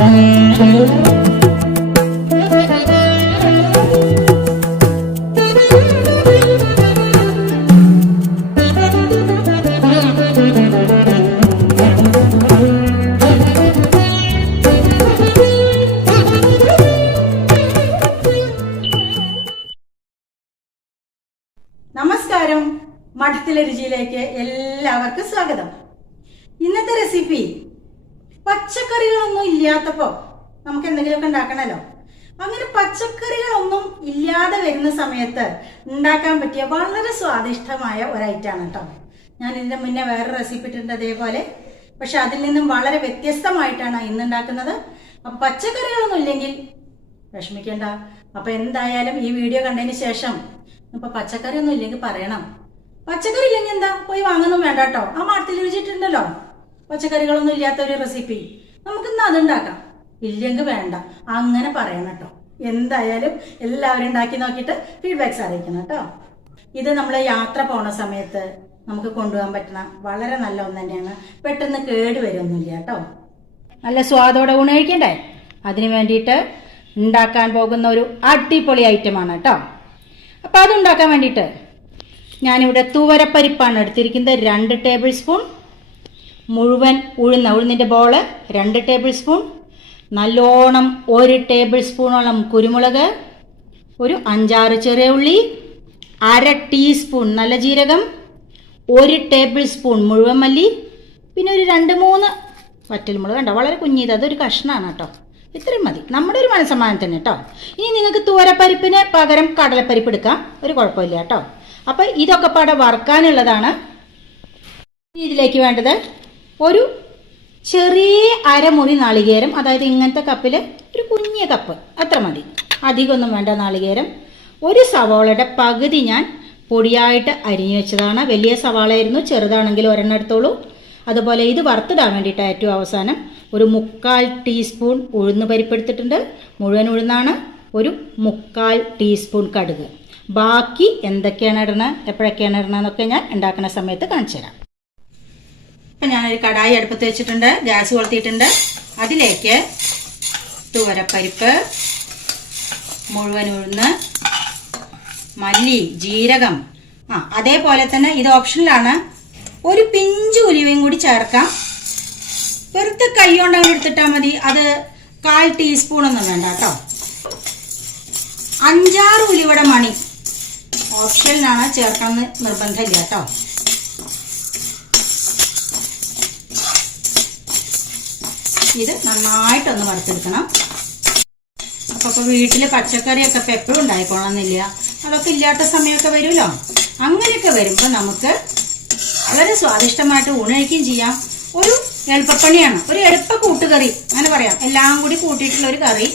നമസ്കാരം, മഠത്തിലെ രുചിയിലേക്ക് എല്ലാവർക്കും സ്വാഗതം. ഇന്നത്തെ റെസിപ്പി പച്ചക്കറികളൊന്നും ഇല്ലാത്തപ്പോ നമുക്ക് എന്തെങ്കിലുമൊക്കെ ഉണ്ടാക്കണല്ലോ. അങ്ങനെ പച്ചക്കറികളൊന്നും ഇല്ലാതെ വരുന്ന സമയത്ത് ഉണ്ടാക്കാൻ പറ്റിയ വളരെ സ്വാദിഷ്ടമായ ഒരു ഐറ്റമാണ് കേട്ടോ. ഞാൻ ഇതിന്റെ മുന്നേ വേറെ റെസിപ്പി ഇട്ടിട്ടുണ്ട് അതേപോലെ, പക്ഷെ അതിൽ നിന്നും വളരെ വ്യത്യസ്തമായിട്ടാണ് ഇന്ന് ഉണ്ടാക്കുന്നത്. അപ്പൊ പച്ചക്കറികളൊന്നും ഇല്ലെങ്കിൽ വിഷമിക്കേണ്ട. അപ്പൊ എന്തായാലും ഈ വീഡിയോ കണ്ടതിന് ശേഷം ഇപ്പൊ പച്ചക്കറി ഒന്നും ഇല്ലെങ്കിൽ പറയണം. പച്ചക്കറി ഇല്ലെങ്കിൽ എന്താ, പോയി വാങ്ങൊന്നും വേണ്ട കേട്ടോ. ആ മഠത്തിൽ രുചിട്ടുണ്ടല്ലോ പച്ചക്കറികളൊന്നും ഇല്ലാത്ത ഒരു റെസിപ്പി, നമുക്കിന്ന് അതുണ്ടാക്കാം. ഇല്ലെങ്കിൽ വേണ്ട, അങ്ങനെ പറയണം കേട്ടോ. എന്തായാലും എല്ലാവരും ഉണ്ടാക്കി നോക്കിയിട്ട് ഫീഡ്ബാക്ക്സ് അറിയിക്കണം കേട്ടോ. ഇത് നമ്മൾ യാത്ര പോണ സമയത്ത് നമുക്ക് കൊണ്ടുപോകാൻ പറ്റുന്ന വളരെ നല്ല ഒന്ന് തന്നെയാണ്. പെട്ടെന്ന് കേടുവരൊന്നുമില്ല കേട്ടോ. നല്ല സ്വാദോടെ ഊണ് കഴിക്കണ്ടേ, അതിന് വേണ്ടിയിട്ട് ഉണ്ടാക്കാൻ പോകുന്ന ഒരു അടിപൊളി ഐറ്റമാണ് കേട്ടോ. അപ്പം അതുണ്ടാക്കാൻ വേണ്ടിയിട്ട് ഞാനിവിടെ തുവരപ്പരിപ്പാണ് എടുത്തിരിക്കുന്നത്. 2 ടേബിൾ സ്പൂൺ മുഴുവൻ ഉഴുന്നിൻ്റെ ബോള് 2 ടേബിൾ സ്പൂൺ, നല്ലോണം 1 ടേബിൾ സ്പൂണോളം കുരുമുളക്, ഒരു 5-6 ചെറിയ ഉള്ളി, 1/2 ടീസ്പൂൺ നല്ല ജീരകം, 1 ടേബിൾ സ്പൂൺ മുഴുവൻ മല്ലി, പിന്നെ ഒരു 2-3 വറ്റൽമുളക്. കണ്ടോ, വളരെ കുഞ്ഞിത്, അതൊരു കഷ്ണമാണ് കേട്ടോ. ഇത്രയും മതി, നമ്മുടെ ഒരു മനസ്സമാനത്തിന് കേട്ടോ. ഇനി നിങ്ങൾക്ക് തുവരപ്പരിപ്പിന് പകരം കടലപ്പരിപ്പ് എടുക്കാം, ഒരു കുഴപ്പമില്ല കേട്ടോ. അപ്പം ഇതൊക്കെ പാടെ വറുക്കാനുള്ളതാണ്. ഇതിലേക്ക് വേണ്ടത് ഒരു ചെറിയ അരമുറി നാളികേരം, അതായത് ഇങ്ങനത്തെ കപ്പിൽ ഒരു കുഞ്ഞ കപ്പ്, അത്ര മതി, അധികമൊന്നും വേണ്ട നാളികേരം. ഒരു സവാളയുടെ പകുതി ഞാൻ പൊടിയായിട്ട് അരിഞ്ഞു വെച്ചതാണ്. വലിയ സവാളയായിരുന്നു, ചെറുതാണെങ്കിൽ ഒരെണ്ണം എടുത്തോളൂ. അതുപോലെ ഇത് വറുത്തിടാൻ വേണ്ടിയിട്ട് ഏറ്റവും അവസാനം ഒരു 1/4 ടീസ്പൂൺ ഉഴുന്ന് പരിപ്പെടുത്തിട്ടുണ്ട്, മുഴുവൻ ഉഴുന്നാണ്. ഒരു 1/4 ടീസ്പൂൺ കടുക്. ബാക്കി എന്തൊക്കെയാണ് ഇടണത്, എപ്പോഴൊക്കെയാണ് ഇടണമെന്നൊക്കെ ഞാൻ ഉണ്ടാക്കുന്ന സമയത്ത് കാണിച്ചു തരാം. ഇപ്പം ഞാനൊരു കടായി അടുപ്പത്ത് വെച്ചിട്ടുണ്ട്, ഗ്യാസ് കൊളുത്തിയിട്ടുണ്ട്. അതിലേക്ക് തുവരപ്പരിപ്പ്, മുഴുവൻ ഉഴുന്ന്, മല്ലി, ജീരകം, അതേപോലെ തന്നെ ഇത് ഓപ്ഷനിലാണ്, ഒരു പിഞ്ച് ഉലുവയും കൂടി ചേർക്കാം. വെറുതെ കൈ കൊണ്ട് അങ്ങനെ എടുത്തിട്ടാൽ മതി, അത് 1/4 ടീസ്പൂണൊന്നും വേണ്ട കേട്ടോ. 5-6 ഉലുവയുടെ മണി ഓപ്ഷനിലാണ്, ചേർക്കണമെന്ന് നിർബന്ധമില്ല കേട്ടോ. ഇത് നന്നായിട്ടൊന്ന് വറുത്തെടുക്കണം. അപ്പോൾ വീട്ടിൽ പച്ചക്കറിയൊക്കെ ഇപ്പം എപ്പോഴും ഉണ്ടായിക്കൊള്ളണമെന്നില്ല, അതൊക്കെ ഇല്ലാത്ത സമയമൊക്കെ വരുമല്ലോ. അങ്ങനെയൊക്കെ വരുമ്പോൾ നമുക്ക് വളരെ സ്വാദിഷ്ടമായിട്ട് ഊണ് കഴിക്കുകയും ചെയ്യാം. ഒരു എളുപ്പപ്പണിയാണ്, ഒരു എളുപ്പ കൂട്ടുകറി അങ്ങനെ പറയാം, എല്ലാം കൂടി കൂട്ടിയിട്ടുള്ള ഒരു കറി.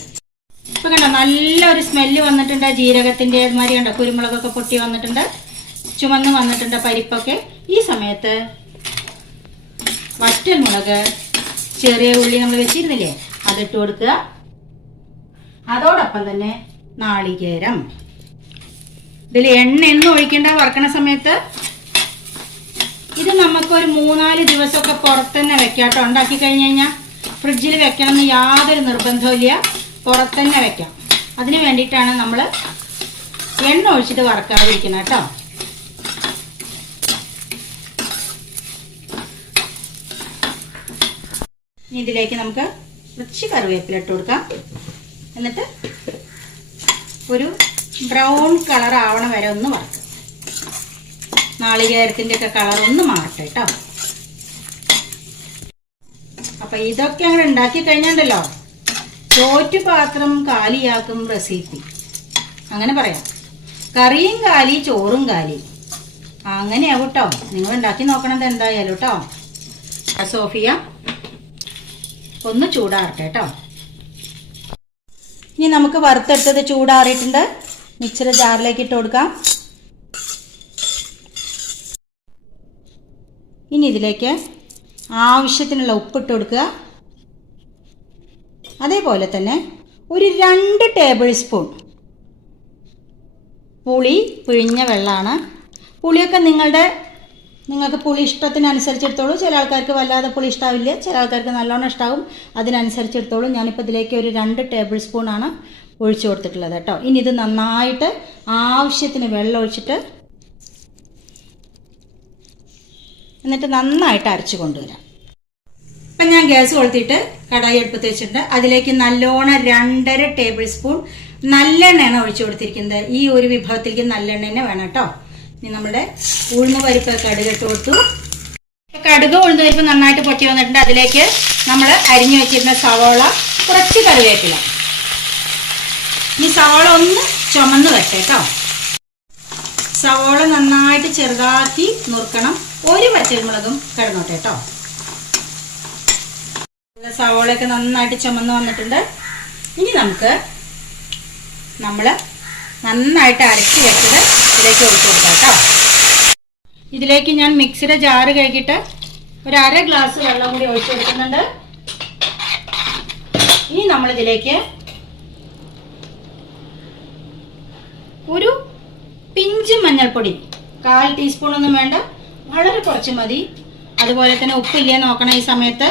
ഇപ്പം കണ്ടോ, നല്ലൊരു സ്മെല്ല് വന്നിട്ടുണ്ട്, ജീരകത്തിൻ്റെ മാതിരി കണ്ടോ, കുരുമുളകൊക്കെ പൊട്ടി വന്നിട്ടുണ്ട്, ചുമന്ന് വന്നിട്ടുണ്ട് പരിപ്പൊക്കെ. ഈ സമയത്ത് വറ്റൽമുളക്, ചെറിയ ഉള്ളി നമ്മൾ വെച്ചിരുന്നില്ലേ, അതിട്ട് കൊടുക്കുക. അതോടൊപ്പം തന്നെ നാളികേരം. ഇതിൽ എണ്ണ ഒഴിക്കേണ്ട വറക്കണ സമയത്ത്. ഇത് നമുക്കൊരു 3-4 ദിവസമൊക്കെ പുറത്ത് തന്നെ വെക്കാം കേട്ടോ. ഉണ്ടാക്കി കഴിഞ്ഞ് കഴിഞ്ഞാൽ ഫ്രിഡ്ജിൽ വെക്കണം എന്ന് യാതൊരു നിർബന്ധമില്ല, പുറത്ത് തന്നെ വെക്കാം. അതിന് വേണ്ടിയിട്ടാണ് നമ്മൾ എണ്ണ ഒഴിച്ചിട്ട് വറക്കാതിരിക്കുന്നത് കേട്ടോ. ഇതിലേക്ക് നമുക്ക് കുറച്ച് കറിവേപ്പില ഇട്ട് കൊടുക്കാം. എന്നിട്ട് ഒരു ബ്രൗൺ കളർ ആവണ വരെ ഒന്ന് വറക്കാം. നാളികേരത്തിൻ്റെ ഒക്കെ കളർ ഒന്ന് മാറട്ടെ കേട്ടോ. അപ്പം ഇതൊക്കെ അങ്ങനെ ഉണ്ടാക്കി കഴിഞ്ഞാണ്ടല്ലോ, ചോറ്റുപാത്രം കാലിയാക്കും റെസിപ്പി, അങ്ങനെ പറയാം. കറിയും കാലി, ചോറും കാലി, അങ്ങനെയാവും കേട്ടോ. നിങ്ങൾ ഉണ്ടാക്കി നോക്കണത് എന്തായാലും കേട്ടോ. സോഫിയ ഒന്ന് ചൂടാറട്ടെ കേട്ടോ. ഇനി നമുക്ക് വറുത്തെടുത്തത് ചൂടാറിയിട്ടുണ്ട്, മിക്സർ ജാറിലേക്ക് ഇട്ട് കൊടുക്കാം. ഇനി ഇതിലേക്ക് ആവശ്യത്തിനുള്ള ഉപ്പിട്ട് കൊടുക്കുക. അതേപോലെ തന്നെ ഒരു 2 ടേബിൾ സ്പൂൺ പുളി പിഴിഞ്ഞ വെള്ളമാണ്. പുളിയൊക്കെ നിങ്ങളുടെ നിങ്ങൾക്ക് പുളി ഇഷ്ടത്തിനനുസരിച്ചെടുത്തോളൂ. ചില ആൾക്കാർക്ക് വല്ലാതെ പുളി ഇഷ്ടാവില്ല, ചില ആൾക്കാർക്ക് നല്ലോണം ഇഷ്ടാവും. അതിനനുസരിച്ചെടുത്തോളൂ. ഞാനിപ്പോൾ ഇതിലേക്ക് ഒരു 2 ടേബിൾ സ്പൂണാണ് ഒഴിച്ചു കൊടുത്തിട്ടുള്ളത് കേട്ടോ. ഇനി ഇത് നന്നായിട്ട് ആവശ്യത്തിന് വെള്ളം ഒഴിച്ചിട്ട് എന്നിട്ട് നന്നായിട്ട് അരച്ചു കൊണ്ടുവരാം. അപ്പം ഞാൻ ഗ്യാസ് കൊളുത്തിയിട്ട് കടായി അടുപ്പത്ത് വെച്ചിട്ടുണ്ട്. അതിലേക്ക് നല്ലോണം 2.5 ടേബിൾ സ്പൂൺ നല്ലെണ്ണയാണ് ഒഴിച്ചു കൊടുത്തിരിക്കുന്നത്. ഈ ഒരു വിഭവത്തിലേക്ക് നല്ലെണ്ണ തന്നെ വേണം കേട്ടോ. ഇനി നമ്മുടെ ഉഴുന്ന് പരിപ്പ് കടുകിട്ട് കൊടുത്തു. കടുക് ഉഴുന്ന് പരിപ്പ് നന്നായിട്ട് പൊട്ടി വന്നിട്ടുണ്ട്. അതിലേക്ക് നമ്മൾ അരിഞ്ഞു വെച്ചിരുന്ന സവോള, കുറച്ച് കറിവേപ്പില. ഈ സവോള ഒന്ന് ചുമന്ന് വരട്ടെ കേട്ടോ. സവോള നന്നായിട്ട് ചെറുതാക്കി നുറുക്കണം. ഒരു പച്ചമുളകും കിടന്നോട്ടെ കേട്ടോ. സവോളയൊക്കെ നന്നായിട്ട് ചുമന്ന് വന്നിട്ടുണ്ട്. ഇനി നമുക്ക് നമ്മൾ നന്നായിട്ട് അരച്ച് വെച്ചത് ഇതിലേക്ക് ഒഴിച്ചു കൊടുക്കാം കേട്ടോ. ഇതിലേക്ക് ഞാൻ മിക്സിയുടെ ജാറ് കഴുകിയിട്ട് ഒരു 1/2 ഗ്ലാസ് വെള്ളം കൂടി ഒഴിച്ചു കൊടുക്കുന്നുണ്ട്. ഇനി നമ്മളിതിലേക്ക് ഒരു പിഞ്ച് മഞ്ഞൾപ്പൊടി, 1/4 ടീസ്പൂണൊന്നും വേണ്ട, വളരെ കുറച്ച് മതി. അതുപോലെ തന്നെ ഉപ്പില്ലേ നോക്കണം ഈ സമയത്ത്.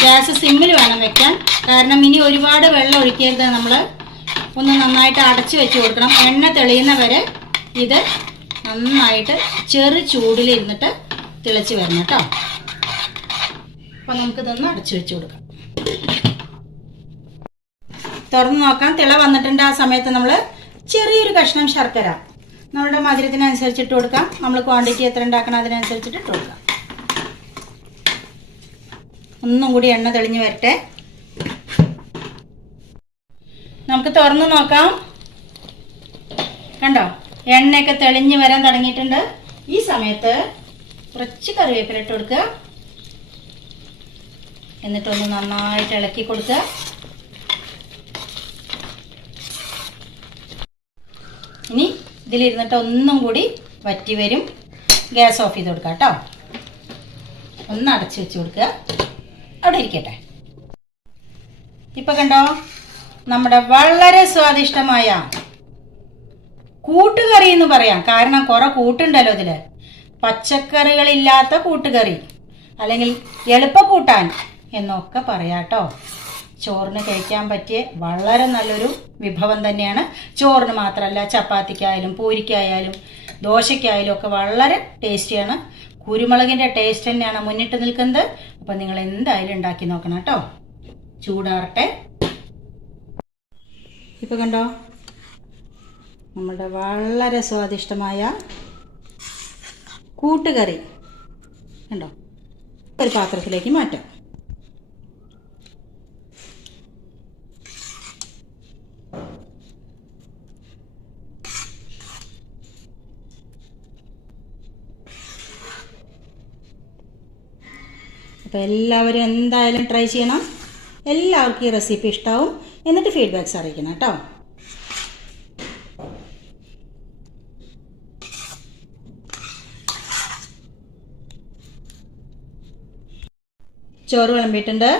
ഗ്യാസ് സിമ്മിൽ വേണം വെക്കാൻ, കാരണം ഇനി ഒരുപാട് വെള്ളം ഒഴിക്കരുത്. നമ്മൾ ഒന്ന് നന്നായിട്ട് അടച്ചു വെച്ച് കൊടുക്കണം. എണ്ണ തെളിയുന്ന വരെ ഇത് നന്നായിട്ട് ചെറു ചൂടിൽ ഇരുന്നിട്ട് തിളച്ച് വരണം കേട്ടോ. അപ്പം നമുക്കിതൊന്ന് അടച്ചു വെച്ച് കൊടുക്കാം. തുറന്ന് നോക്കാം. തിള വന്നിട്ടുണ്ട്. ആ സമയത്ത് നമ്മൾ ചെറിയൊരു കഷ്ണം ശർക്കര നമ്മുടെ മധുരത്തിനനുസരിച്ചിട്ട് കൊടുക്കാം. നമ്മൾ ക്വാണ്ടിറ്റി എത്ര ഉണ്ടാക്കണം അതിനനുസരിച്ചിട്ട് ഇട്ട് കൊടുക്കാം. ഒന്നും കൂടി എണ്ണ തെളിഞ്ഞ് വരട്ടെ. നമുക്ക് തുറന്ന് നോക്കാം. കണ്ടോ, എണ്ണയൊക്കെ തെളിഞ്ഞ് വരാൻ തുടങ്ങിയിട്ടുണ്ട്. ഈ സമയത്ത് കുറച്ച് കറിവേപ്പില ഇട്ട് കൊടുക്കുക. എന്നിട്ടൊന്ന് നന്നായിട്ട് ഇളക്കി കൊടുക്കുക. ഇനി ഇതിലിരുന്നിട്ട് ഒന്നും കൂടി വറ്റി വരും. ഗ്യാസ് ഓഫ് ചെയ്ത് കൊടുക്കാം കേട്ടോ. ഒന്ന് അടച്ചു വെച്ച് കൊടുക്കുക. അവിടെ ഇരിക്കട്ടെ. ഇപ്പൊ കണ്ടോ, നമ്മുടെ വളരെ സ്വാദിഷ്ടമായ കൂട്ടുകറി എന്ന് പറയാം. കാരണം കുറെ കൂട്ടുണ്ടല്ലോ ഇതില്. പച്ചക്കറികളില്ലാത്ത കൂട്ടുകറി, അല്ലെങ്കിൽ എളുപ്പ കൂട്ടാൻ എന്നൊക്കെ പറയാട്ടോ. ചോറിന് കഴിക്കാൻ പറ്റിയ വളരെ നല്ലൊരു വിഭവം തന്നെയാണ്. ചോറിന് മാത്രമല്ല, ചപ്പാത്തിക്കായാലും പൂരിക്കായാലും ദോശയ്ക്കായാലും ഒക്കെ വളരെ ടേസ്റ്റിയാണ്. കുരുമുളകിൻ്റെ ടേസ്റ്റ് തന്നെയാണ് മുന്നിട്ട് നിൽക്കുന്നത്. അപ്പം നിങ്ങൾ എന്തായാലും ഉണ്ടാക്കി നോക്കണം കേട്ടോ. ചൂടാറട്ടെ. ഇപ്പം കണ്ടോ, നമ്മുടെ വളരെ സ്വാദിഷ്ടമായ കൂട്ടുകറി കണ്ടോ ഒരു പാത്രത്തിലേക്ക് മാറ്റാം. അപ്പോൾ എല്ലാവരും എന്തായാലും ട്രൈ ചെയ്യണം. എല്ലാവർക്കും ഈ റെസിപ്പി ഇഷ്ടമാവും. എന്നിട്ട് ഫീഡ്ബാക്ക്സ് അറിയിക്കണം കേട്ടോ. ചോറ് വിളമ്പിയിട്ടുണ്ട്.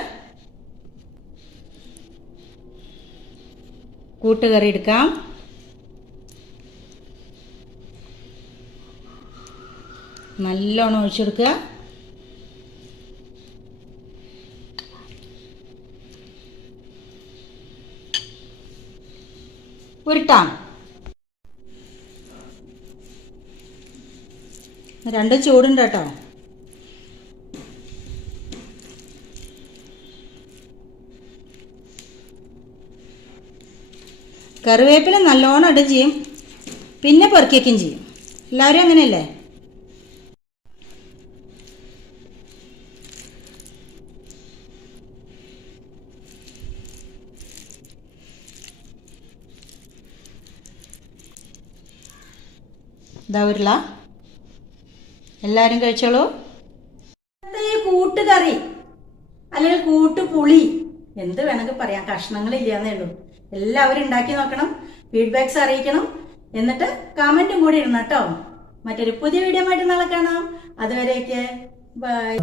കൂട്ടുകറി എടുക്കാം. നല്ലോണം ഒഴിച്ചെടുക്കുക. ഉരുട്ടാം. രണ്ടും ചൂടുണ്ട് കേട്ടോ. കറിവേപ്പില നല്ലോണം ഇടുകയും ചെയ്യും, പിന്നെ പെറുക്കിയൊക്കെയും ചെയ്യും. എല്ലാവരും അങ്ങനെയല്ലേ? ഇതാ ഉരുള. എല്ലാവരും കഴിച്ചോളൂ. കൂട്ടുകറി അല്ലെങ്കിൽ കൂട്ടുപുളി എന്ത് വേണമെങ്കിൽ പറയാം, കഷ്ണങ്ങളില്ലാന്നേ ഉള്ളൂ. എല്ലാവരും ഉണ്ടാക്കി നോക്കണം, ഫീഡ്ബാക്ക്സ് അറിയിക്കണം, എന്നിട്ട് കമന്റും കൂടി ഇടണം കേട്ടോ. മറ്റൊരു പുതിയ വീഡിയോ ആയിട്ട് നാളെ കാണാം. അതുവരേക്ക് ബൈ.